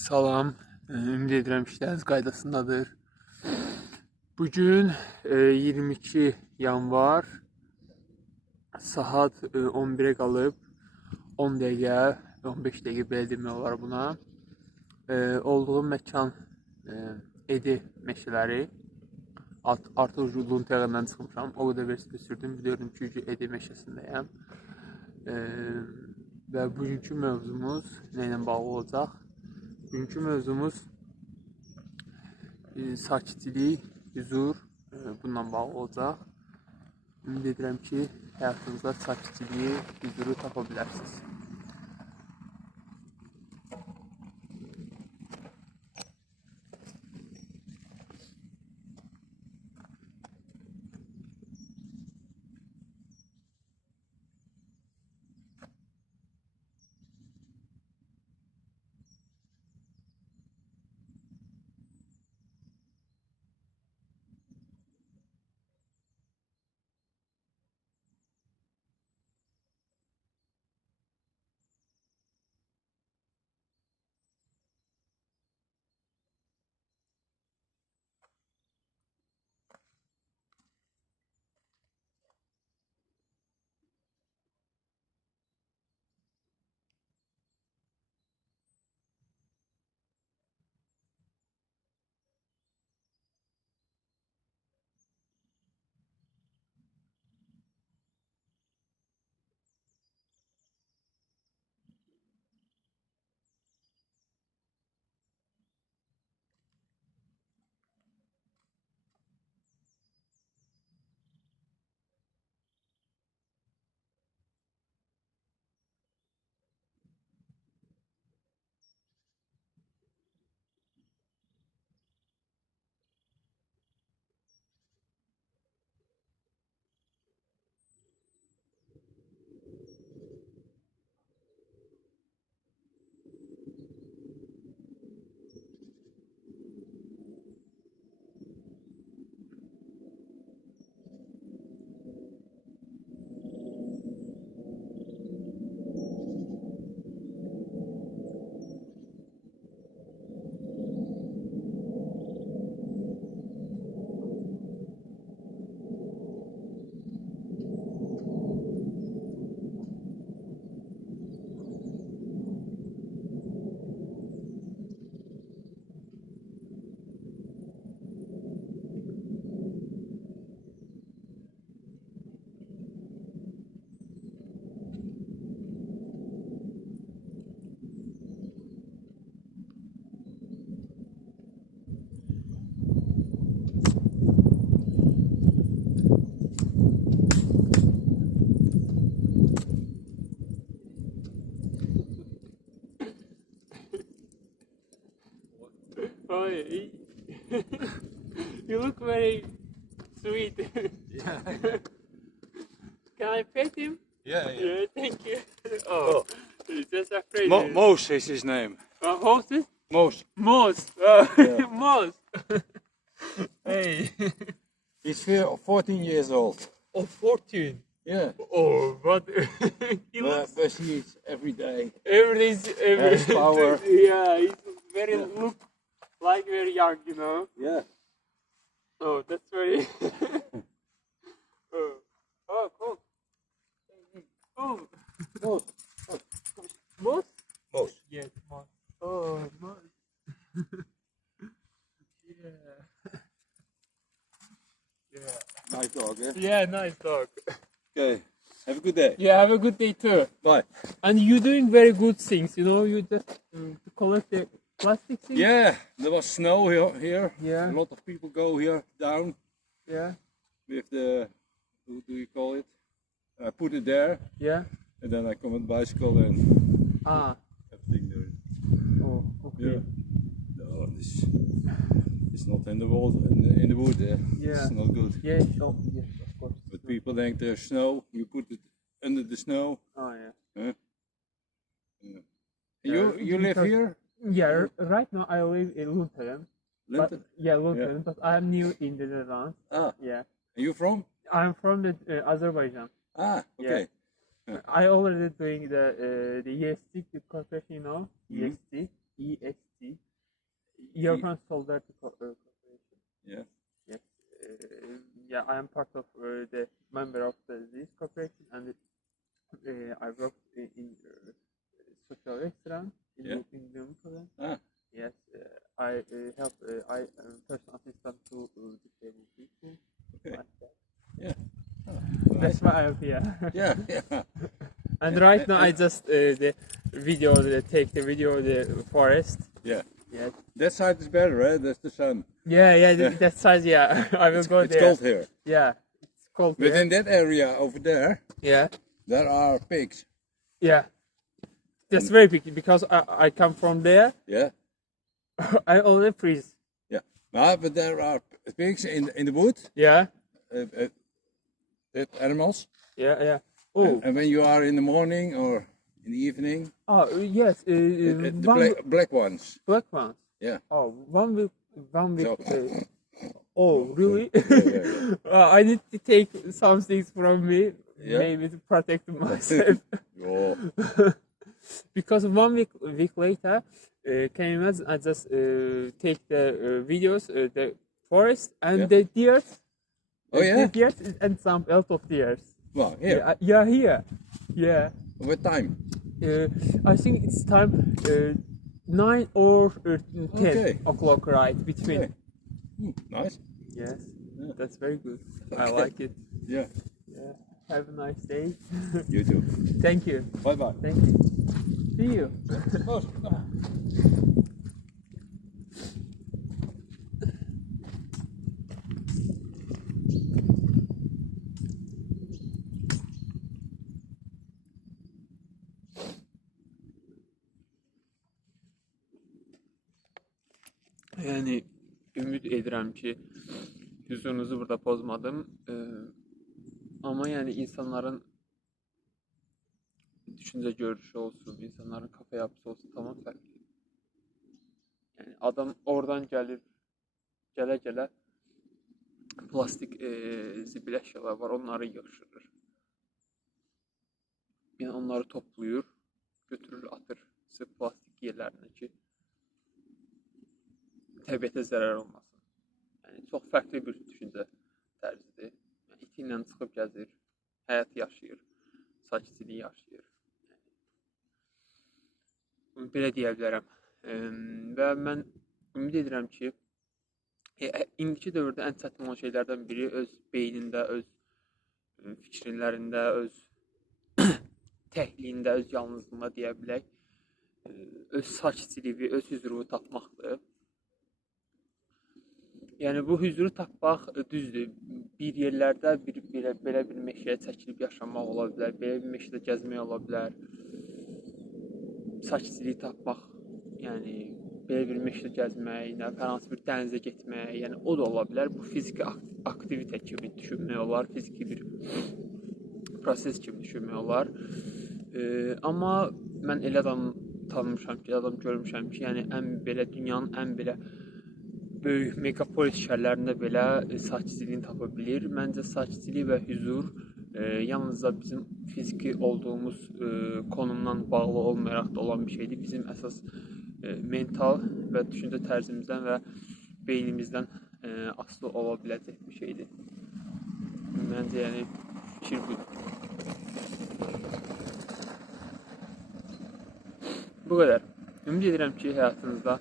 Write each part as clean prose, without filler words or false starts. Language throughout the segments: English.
Salam, ümid edirəm işləriniz qaydasındadır. Bugün 22 yanvar, saat 11-ə qalıb 10 dəqiqə, 15 dəqiqə belə demək olar buna. Olduğum məkan Edi meşələri. Artıq Luntəğəndən çıxmışam, o qədər velosiped sürdüm, bilirdim ki, Edi meşəsindəyəm. Və bugünkü mövzumuz nə ilə bağlı olacaq? Bugünkü mövzumuz sakitçilik, huzur bununla bağlı olacaq. Ümid edirəm ki, həyatınızda sakitçiliyi, huzuru tapa bilərsiniz. Hi. You look very sweet. Yeah. Can I pet him? Yeah. Yeah, thank you. Oh, he's just afraid. Moos is his name. Horses? Moos. Moose. Yeah. Moose. Hey. He's 14 years old. Oh, 14. Yeah. Oh, but he looks But he eats every day. every Has power. Yeah, he's very Yeah. look like very young, you know. Yeah. Oh, that's very. Oh, cool. Oh, Moos. moose? Moos. Yes, moose. Oh, moose. Yeah. Yeah. Nice dog, yeah? Yeah, nice dog. Okay. Have a good day. Yeah, have a good day too. Bye. And you're doing very good things, you know. You just collect the plastic things. Yeah, there was snow here. Yeah. A lot of people go here down Yeah. with the, what do you call it? I put it there Yeah. and then I come on bicycle and Ah. everything there. Oh, okay. Yeah. No, it's not in the wood. In the wood, Yeah. It's not good. Yeah, sure. Yes, of course. But people think there's snow. You put it under the snow. Oh, yeah. Huh? Yeah. Yeah, You live because- here? Yeah, right now I live in Lunteren. But, Linton? yeah, Lunteren, but I'm new in the Netherlands. Ah, Yeah. are you from? I'm from the Azerbaijan. Ah, okay. I already doing the EST, the confession, you know, Mhm. EST. EST. You're from Solidarity Corporation. Yeah. Yes. Yeah, I am part of the member of this corporation, and I work in social restaurant in Yeah. in Poland. Ah, Yes, I help. I am personal assistant to disabled people. okay. Like that. Yeah. Ah, That's nice. why I'm here. Yeah, yeah. And right now I just take the video of the forest. Yeah. Yeah, That side is better, right? That's the sun. yeah. That size. Yeah, I will go It's there. cold here. Yeah, it's cold But here. in that area over there, Yeah, there are pigs. yeah. That's very big because I come from there. Yeah. I only freeze. Yeah. Ah, but there are pigs in the wood. Yeah, That animals. yeah. Oh, And when you are in the morning or in the evening, yes. the One black ones. black ones. Yeah. Oh, 1 week. 1 week. So- Oh, really? Yeah. I need to take some things from me, Yeah. maybe to protect myself. Oh, Because 1 week later, can you imagine? I just take the videos, the forest and Yeah. the deers. Oh, yeah? The deers and some else of deers. well, here. Yeah, here. Yeah. What time? I think it's time 9 or 10 Okay. o'clock, right? Between. Okay. Nice. Yes, Yeah. that's very good. I Okay. like it. Yeah. Yeah. Have a nice day. You too. Thank you. Bye bye. Thank you. See you. Yəni ümid edirəm ki, huzurunuzu burada pozmadım. Amma yəni insanların düşüncə görüşü olsun, insanların kafa yapısı olsun tamam fərqli. Yəni adam oradan gəlir, gələ-gələ plastik zibil əşyalar var, onları yığışdırır. Yəni onları toplayır, götürür, atır sırf plastik yerlərinə ki, təbiətə zərər olmasın. Yəni çox fərqli bir düşüncə tərzidir. Yəni iti ilə çıxıb gəzir, həyat yaşayır, sakitçiliyi yaşayır. Yəni, belə deyə bilərəm. Və mən ümid edirəm ki, indiki dövrdə ən çətin olan şeylərdən biri öz beynində, öz fikirlərində, öz təhliyində, öz yalnızlığında deyə bilək, öz sakitçiliyi, öz hüzuru tapmaqdır. Yəni bu hüzuru tapmaq düzdür. Bir yerlərdə belə bir meşəyə çəkilib yaşamaq ola bilər, belə bir meşədə gəzmək ola bilər. Sakitçiliyi tapmaq, yəni belə bir meşədə gəzmək, hər hansı bir dənizə getmək, yəni o da ola bilər. Bu fiziki aktivitə kimi düşünmək olar, fiziki bir proses kimi düşünmək olar. Amma mən elə adam tanımışam ki, adam görmüşəm ki, yəni dünyanın ən belə böyük megapolis şəhərlərində belə sakitçiliyini tapa bilir. Məncə sakitçilik və hüzur yalnızca bizim fiziki olduğumuz konumdan bağlı olmayaraq da olan bir şeydir. Bizim əsas mental və düşüncə tərzimizdən və beynimizdən asılı ola biləcək bir şeydir. Məncə yəni fikir budur. Bu qədər. Ümid edirəm ki, həyatınızda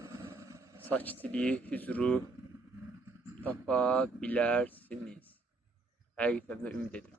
sakitçiliyi, hüzuru tapa bilərsiniz. Həqiqətən də ümid edirəm.